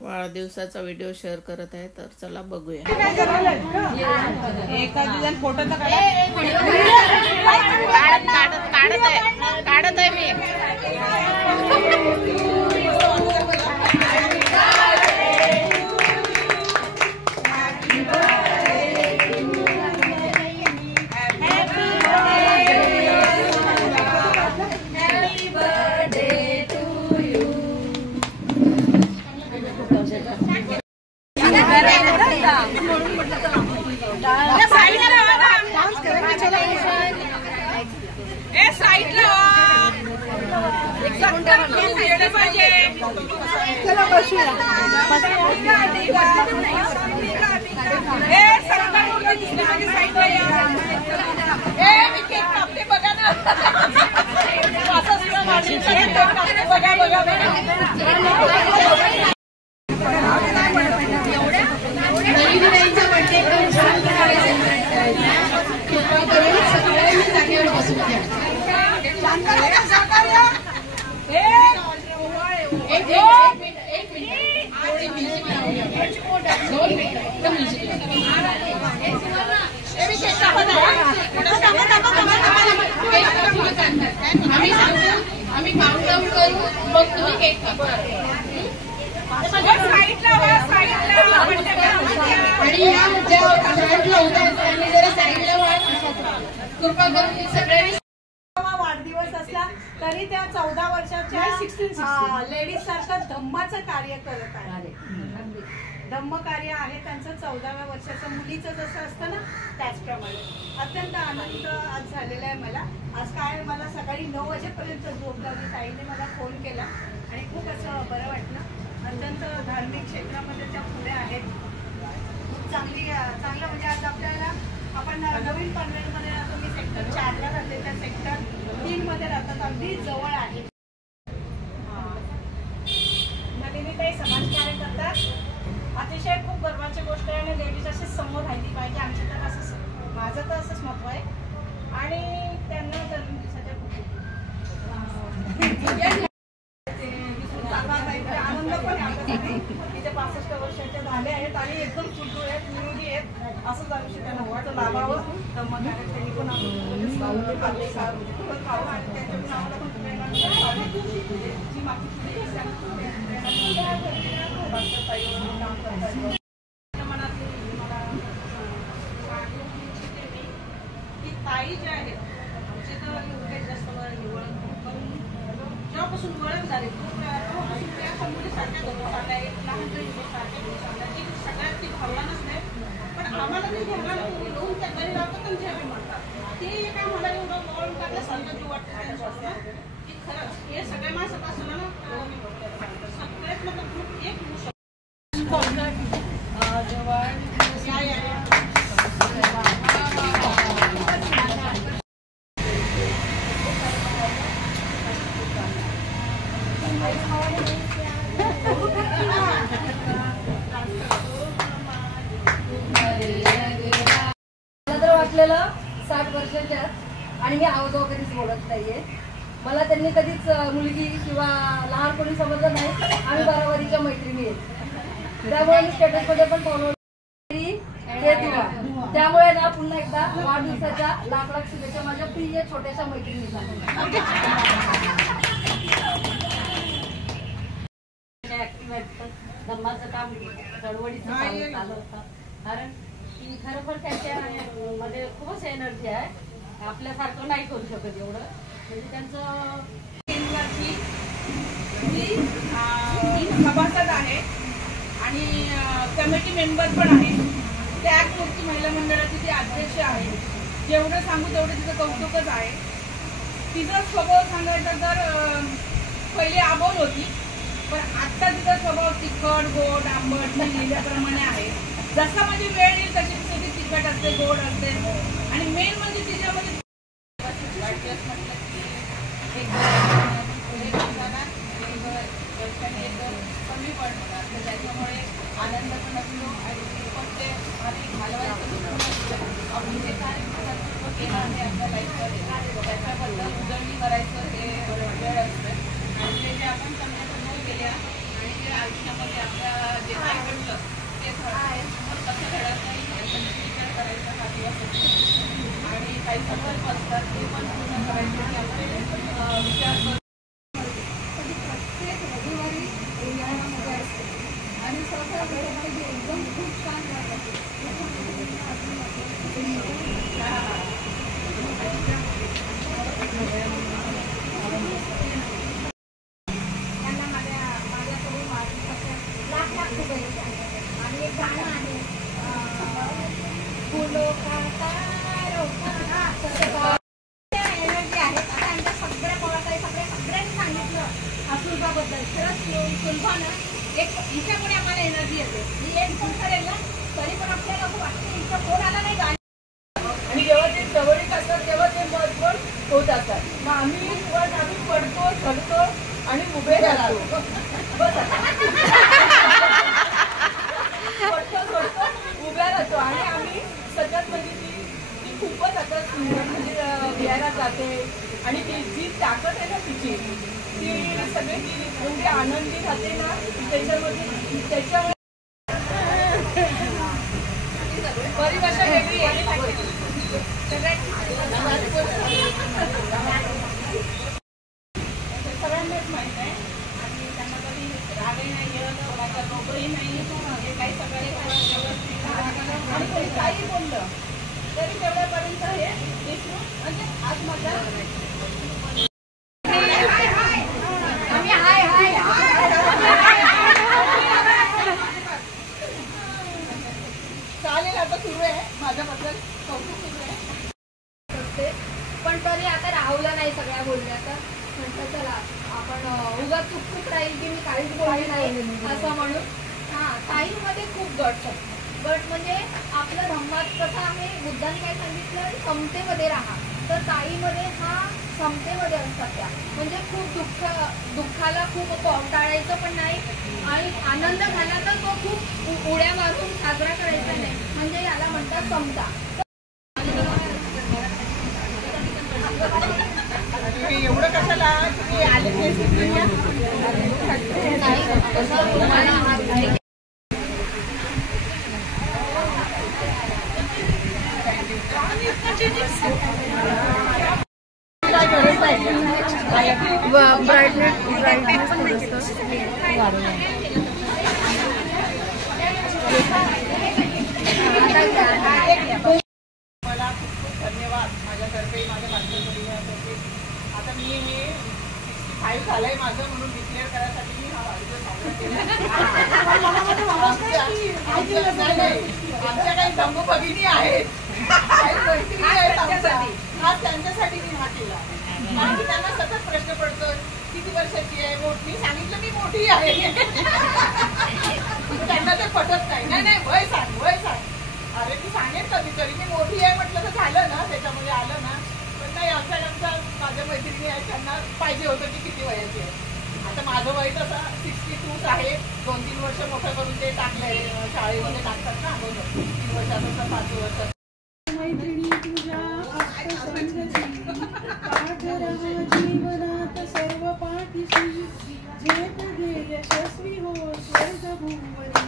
वाढदिवसाचा video share करत आहे, तर चला बघूया. फोटो तर काढत आहे मी. आम्ही काउंटडाऊन करू, मग तुम्ही केक कापा. आणि या ज्या फ्रंटला उभ्या आहेत त्यांनी जरा साईडला कृपा करून सगळ्यांनी. वाढदिवस असला तरी त्या 14 वर्षाच्या लेडीज सारखं धम्माचं कार्य करत आहे. धम्म कार्य आहे त्यांचं 14व्या वर्षाच्या मुलीचं जसं असतं ना त्याचप्रमाणे. अत्यंत आनंद आज झालेला आहे मला. आज काय मला सकाळी 9 वाजेपर्यंत झोप लागली. ताईने मला फोन केला आणि खूप असं बरं वाटलं. अत्यंत धार्मिक क्षेत्रामध्ये त्या पुढे आहेत. खूप चांगलं म्हणजे आज आपल्याला आपण नवीन पनवेलमध्ये राहतो. मी सेक्टर 4ला राहते, त्या सेक्टर 3 मध्ये राहतात. अगदी जवळ आहे. नलिनीताई समाजकार्य करतात. अतिशय खूप गर्वाची गोष्ट आहे आणि लेडीज अशीच समोर राहिली पाहिजे. आमच्या तर असं माझं तर असंच महत्व आहे. आणि त्यांना जन्मदिवसाच्या आनंद पण आहे. तिथे 65 वर्षाच्या झाले आहेत आणि एकदम सुटू आहेत, निरोगी आहेत. असंच आयुष्य त्यांना व्हायचं लाभावं. तर मग त्यांनी पण आणि त्यांच्याकडून आम्हाला पण जी मागची ताई ज्या आहेत आमचे तर एवढे जास्त निवड पण जेव्हापासून ओळख झाली तेव्हापासून त्या मुलीसारख्या चालल्या आहेत. लहान मुलीसारख्या मुली चालल्या की सगळ्यात ती भावनाच नाही. पण आम्हाला ते घ्यायला लोन त्या घरी राहतात आणि जे आम्ही म्हणतात ते काय मला एवढं ओळख टाकल्यासारखं जीव वाटतं त्यांच्यापासून की खरंच हे सगळ्या माणसापासून ना सगळ्यात मतलब खूप एक वाटलेलं 60 वर्षाच्या आणि मी आवाजाव कधीच बोलत नाहीये. मला त्यांनी कधीच मुलगी किंवा लहान कोणी समजलं नाही. आम्ही बारावारीच्या मैत्रिणी आहेत. त्यामुळे मी स्टेटसमध्ये पण फॉलो त्यामुळे ना पुन्हा एकदा वाढदिवसाच्या लाख लाख शुभेच्छा माझ्या प्रिय छोट्याशा मैत्रिणीला. धम्माचं काम चळवळीचं चालू होतं. कारण की खरोखर त्यांच्या मध्ये खूपच एनर्जी आहे. आपल्यासारखं नाही करू शकत एवढं. म्हणजे त्यांचं सभासद आहे आणि कमिटी मेंबर पण आहे. त्याचवरती महिला मंडळाची ती अध्यक्ष आहे. जेवढं सांगू तेवढं तिचं कौतुकच आहे. तिचा स्वभाव सांगायचा तर पहिले आबोल होती, पण आता तिचा स्वभाव तिखट गोड आंबट मी लिहिल्याप्रमाणे आहे. जसा म्हणजे वेळ येईल तशी तिची तिखट असते, गोड असते. आणि मेन म्हणजे तिच्यामध्ये कमी पडणार त्याच्यामुळे आनंद पण असतो आणि पण ते घालवायचं आपण जे काय केलं आहे आपल्या लाईफमध्ये त्याच्याबद्दल उजळणी करायचं हे वेळ असतं. आणि ते जे आपण चांगल्या केल्या आणि जे आयुष्यामध्ये आपल्या खूप छान त्यांना माझ्याकडून लाख शुभेच्छा. आणि एक गाणं आहे फुलो खाता एनर्जी आहे. आता आमच्या सगळ्या कोणाकडे सगळ्यांनी सांगितलं असूर्भाबद्दल. खरंच सुलभानं एक हिच्यामुळे आम्हाला एनर्जी येते. ही एक फोन करेल ना तरी पण आपल्याला असं वाटतं हिचा फोन आला नाही गाणी. आणि जेव्हा ते जवळीक असतात तेव्हा ते मत पण होत असतात. मग आम्ही पडतो चढतो आणि उभे राहतो. बस पडतो चढतो उभ्या राहतो. आणि आम्ही सतत म्हणजे ती खूपच आता म्हणजे विहारात जाते. आणि ती जी ताकद आहे ना तिची ती सगळी ती एवढी आनंदी राहते ना त्याच्यामध्ये. त्याच्यामुळे परिभाषा वेगळी आहे. सगळ्यांनाच माहित आहे. आणि त्यांना कधी रागही नाही येत, कोणाचा नोकरी नाही, हे काही सगळे व्यवस्थित. आणि कोणी काही बोललं तरी तेवढ्यापर्यंत हे विसरून म्हणजे आज माझा चालेल. आता सुरू आहे माझ्याबद्दल कौतुक सुरू आहे. पण तरी आता राहुला नाही सगळ्या बोलण्याचं. म्हटलं चला आपण उगाच चुकचूक राहील की मी काहीच बोलली नाही असं म्हणून. हां, ताईंमध्ये खूप गट म्हणजे आपलं धम्मात कसं आहे. बुद्धाने काय सांगितलं समतेमध्ये राहा. तर ताईमध्ये हा समतेमध्ये असतात त्या. म्हणजे खूप दुःखाला खूप टाळायचं पण नाही आणि आनंद झाला तर तो खूप उड्या मारून साजरा करायचा नाही. म्हणजे याला म्हणतात समता. एवढं कशाला आले मला खूप खूप धन्यवाद माझ्यातर्फे, माझ्या बाकीच्या परिवारातर्फे. आता मी हे 65 झालंय माझं म्हणून डिक्लेअर करायसाठी मी हा वाढदिवस साजरा केला. आमच्या काही धम्म भगिनी आहेत, काही मैत्रिणी आहेत आमच्यासाठी. आज त्यांच्यासाठी मी हा केला. आणि त्यांना सतत प्रश्न पडतो किती वर्षाची आहे, मोठी. सांगितलं मी मोठी आहे. त्यांना ते पटत नाही. नाही वय सांग. अरे ती सांगेल कधीतरी मी मोठी आहे म्हटलं तर झालं ना, त्याच्यामध्ये आलं ना. पण नाही, आमच्या माझ्या मैत्रिणी आहेत त्यांना पाहिजे होतं की किती वयाची आहे. आता माझं वय तसं 62 आहे. 2-3 वर्ष मोठं करून ते टाकलंय शाळेमध्ये टाकतात ना. 3 वर्षाचं 5 वर्षाचं. मैत्रिणी तुझ्या जीवनात सर्व पाठीशी जेत घे यशस्वी हो स्वर्ग भूवरी.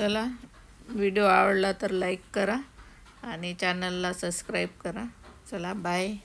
चला, व्हिडिओ आवडला तर लाईक करा आणि चॅनलला सबस्क्राईब करा. चला, बाय.